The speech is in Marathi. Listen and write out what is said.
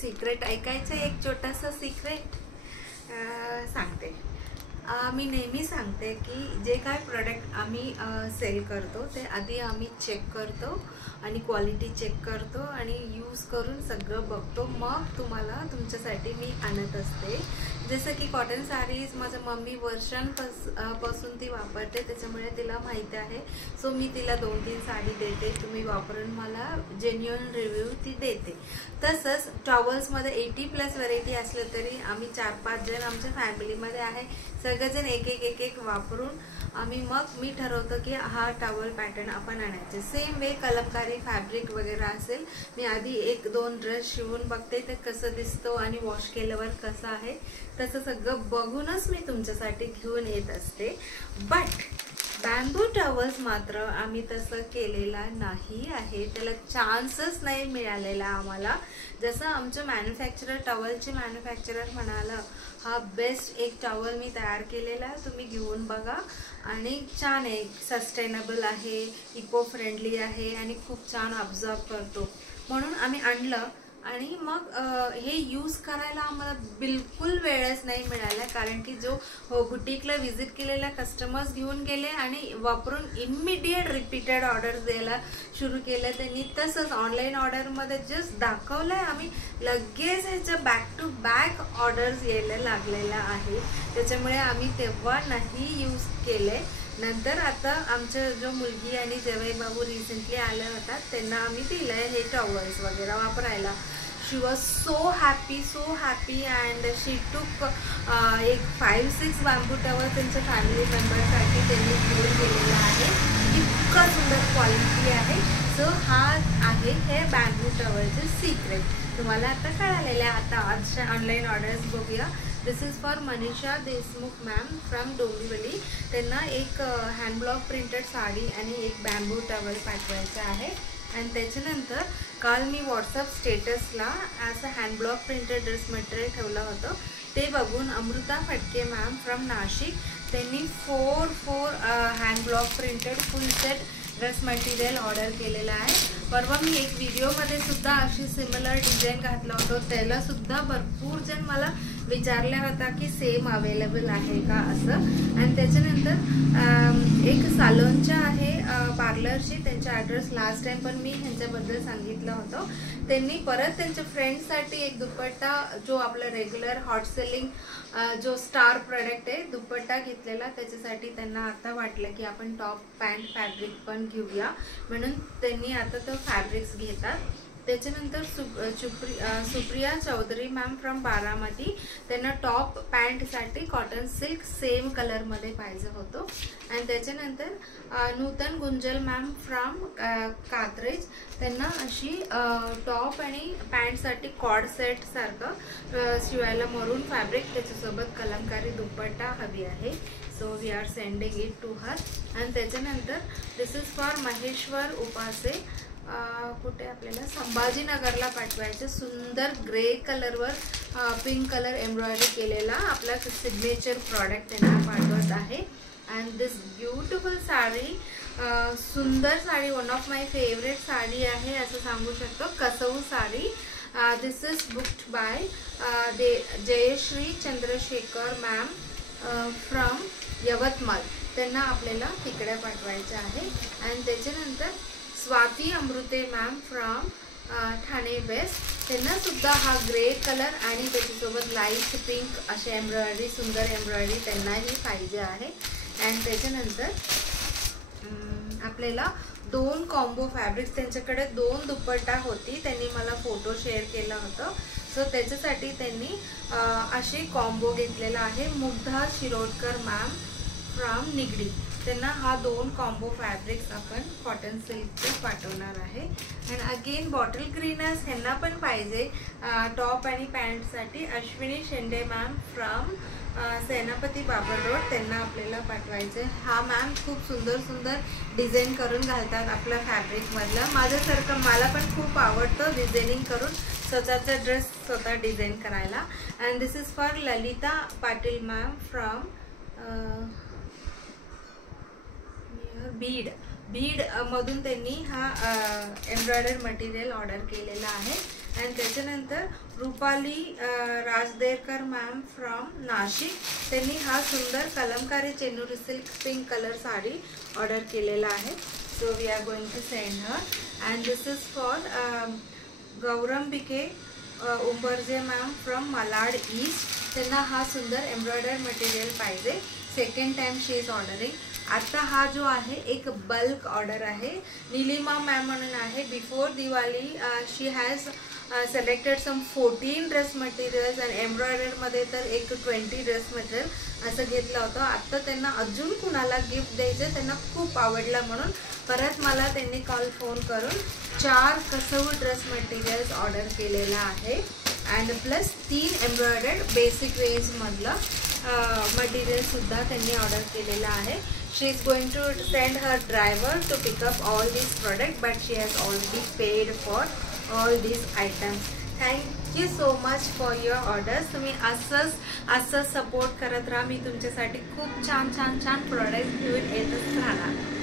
सिक्रेट ऐकायचं एक छोटासा सिक्रेट सांगते। मी नेहमी सांगते की जे काय प्रोडक्ट आम्ही सेल करतो ते आधी आम्ही चेक करतो आणि क्वालिटी चेक करतो आणि यूज करून सगळं बघतो, मग तुम्हाला तुमच्यासाठी मी आणत असते। जसं की कॉटन साडीज माझ्या मम्मी वर्षांपासून ती वापरते, त्याच्यामुळे तिला माहिती आहे। सो मी तिला 2-3 साडी देते, तुम्ही वापरून मला जेन्युइन रिव्ह्यू ती देते। तसंच टॉवल्समध्ये 80+ व्हरायटी असलं तरी आम्ही 4-5 जण आमच्या फॅमिलीमध्ये आहे, सगळेजण एक वापरून मग मी ठरवतो की हा टॉवल पॅटर्न आपण आणायचे। सेम वे कलमकारी फॅब्रिक वगैरे असेल, मी आधी 1-2 ड्रेस शिवून बघते ते कसं दिसतो आणि वॉश केल्यावर कसं आहे, तसं सगळं बघूनच मी तुमच्यासाठी घेऊन येत असते। बट बॅम्बू टॉवल्स मात्र आम्ही तसं केलेला नाही आहे, त्याला चान्सच नाही मिळालेला आम्हाला। जसं आमचं मॅन्युफॅक्चरर टॉवलचे मॅन्युफॅक्चरर म्हणाला हा बेस्ट एक टॉवल मी तयार केलेला आहे, तुम्ही घेऊन बघा आणि छान आहे, सस्टेनेबल आहे, इको फ्रेंडली आहे आणि खूप छान ऑब्झर्व करतो, म्हणून आम्ही आणलं। आणि मग हे यूज करायला आम्हाला बिलकुल वेळच नाही मिळाला, कारण की जो बुटीकला व्हिजिट केलेला कस्टमर्स घेऊन गेले आणि वापरून इमिडिएट रिपीटेड ऑर्डर्स द्यायला सुरू केलं त्यांनी। तसंच ऑनलाईन ऑर्डरमध्ये जस्ट दाखवलं आहे आम्ही, लगेच ह्याचं बॅक टू बॅक ऑर्डर्स यायला लागलेला आहे, त्याच्यामुळे आम्ही तेव्हा नाही यूज केले। नंतर आता आमचं जो मुलगी आणि जवई बाबू रिसेंटली आले होतात त्यांना आम्ही दिलं आहे हे टॉवल्स वगैरे वापरायला। शी वॉज सो हॅपी अँड शी टूक एक 5-6 बांबू टॉवल त्यांच्या फॅमिली मेंबरसाठी त्यांनी घेऊन गेलेला आहे, इतका सुंदर क्वालिटी आहे। सो हा आहे हे बॅम्बू टॉवलचे सिक्रेट, तुम्हाला आता कळालेलं आहे। आता आजच्या ऑनलाईन ऑर्डर्स बघूया। This is for Manisha Deshmukh ma'am from Dombivli, त्यांना एक हँडब्लॉक प्रिंटेड साडी आणि एक बॅम्बू टॉवल पाठवायचा आहे। आणि त्याच्यानंतर काल मी व्हॉट्सअप स्टेटसला असं हँडब्लॉक प्रिंटेड ड्रेस मटेरियल ठेवलं होतं, ते बघून अमृता फटके मॅम फ्रॉम नाशिक त्यांनी 4 हँडब्लॉक प्रिंटेड फुल सेट ड्रेस मटेरियल ऑर्डर केलेला आहे। परवा मी एक व्हिडिओमध्ये सुद्धा अशी सिमिलर डिझाईन घातलं होतं, त्याला सुद्धा भरपूर जण मला विचारल्या होता की सेम अवेलेबल आहे का असं। आणि त्याच्यानंतर एक सालोनच्या आहे पार्लरची, त्यांचा ॲड्रेस लास्ट टाइम पण मी ह्यांच्याबद्दल सांगितलं होतं, त्यांनी परत त्यांच्या फ्रेंड्ससाठी एक दुपट्टा जो आपला रेग्युलर हॉट सेलिंग जो स्टार प्रोडक्ट आहे दुपट्टा घेतलेला, त्याच्यासाठी त्यांना आता वाटलं की आपण टॉप पॅन्ट फॅब्रिक पण घेऊया, म्हणून त्यांनी आता तो फॅब्रिक्स घेतात। त्याच्यानंतर सुप्रिया चौधरी मॅम फ्रॉम बारामती, त्यांना टॉप पॅन्टसाठी कॉटन सिल्क सेम कलरमध्ये पाहिजे होतं। आणि त्याच्यानंतर नूतन गुंजल मॅम फ्रॉम कात्रेज, त्यांना अशी टॉप आणि पॅन्टसाठी कॉर्ड सेट सारखं शिवायला मरून फॅब्रिक त्याच्यासोबत कलमकारी दुपट्टा हवी आहे। So we are sending it to her. आणि त्याच्यानंतर this is for Maheshwar Upase, कुठे आपल्याला संभाजीनगरला पाठवायचं, सुंदर ग्रे कलरवर पिंक कलर एम्ब्रॉयडरी केलेला आपला सिग्नेचर प्रॉडक्ट त्यांना पाठवत आहे। अँड दिस ब्युटिफुल साडी, सुंदर sari, one of my favourite sari आहे असं सांगू शकतो, kasavu sari. This is booked by Jayashree Chandrashekhar ma'am from Yavatmal, त्यांना आपल्याला तिकडे पाठवायचं आहे। आणि त्याच्यानंतर Swati Amrute ma'am from Thane west, त्यांना सुद्धा हा ग्रे कलर आणि त्याच्यासोबत लाईट पिंक अशी एम्ब्रॉयडरी, सुंदर एम्ब्रॉयडरी त्यांनाही पाहिजे आहे। आणि त्याच्यानंतर आपल्याला 2 कॉम्बो फॅब्रिक्स, त्यांच्याकडे 2 दुपट्टा होती, त्यांनी मला फोटो शेअर केला होता, सो त्याच्यासाठी त्यांनी अशी कॉम्बो घेतलेला आहे। मुग्धा शिरोडकर मॅम फ्रॉम निगडी, त्यांना हा 2 कॉम्बो फॅब्रिक्स आपण कॉटन सिल्कचे पाठवणार आहे। आणि अगेन बॉटल ग्रीनर्स ह्यांना पण पाहिजे टॉप आणि पॅन्टसाठी, अश्विनी शेंडे मॅम फ्रॉम सेनापती बाबर रोड, त्यांना आपल्याला पाठवायचं। हा मॅम खूप सुंदर डिझाईन करून घालतात आपल्या फॅब्रिकमधलं, माझ्यासारखं मला पण खूप आवडतं डिझायनिंग करून स्वतःचा ड्रेस स्वतः डिझाईन करायला। And this is for Lalita Patil ma'am from Beed मधून त्यांनी हा एम्ब्रॉयडरी मटेरियल ऑर्डर केलेला आहे। अँड त्याच्यानंतर रुपाली राजदेरकर मॅम फ्रॉम नाशिक, त्यांनी हा सुंदर Kalamkari Chennuri silk pink colour sari order केलेला आहे. So we are going to send her. And this is for Gaurambike Umbarje ma'am from Malad east, त्यांना हा सुंदर एम्ब्रॉयडर्ड मटेरियल पाहिजे. Second time she is ordering. आता हा जो आहे एक बल्क ऑर्डर आहे. निलिमा मॅम म्हणून आहे. Before Diwali she has selected some 14 dress materials आणि एम्ब्रॉयडरमध्ये तर एक 20 ड्रेस मटेरियल असं घेतलं होतं. आत्ता त्यांना अजून कुणाला गिफ्ट द्यायचं, त्यांना खूप आवडलं म्हणून परत मला त्यांनी फोन करून 4 कसव ड्रेस मटेरियल्स ऑर्डर केलेलं आहे. अँड प्लस 3 एम्ब्रॉयडर्ड बेसिक रेंजमधलं मटेरियलसुद्धा त्यांनी ऑर्डर केलेलं आहे. She is going to send her driver to pick up all this product, but she has already paid for all these items. Thank you so much for your orders. तुम्ही असंच सपोर्ट करत राहा. मी तुमच्यासाठी खूप छान छान छान प्रोडक्ट्स घेऊन येतच राहणार.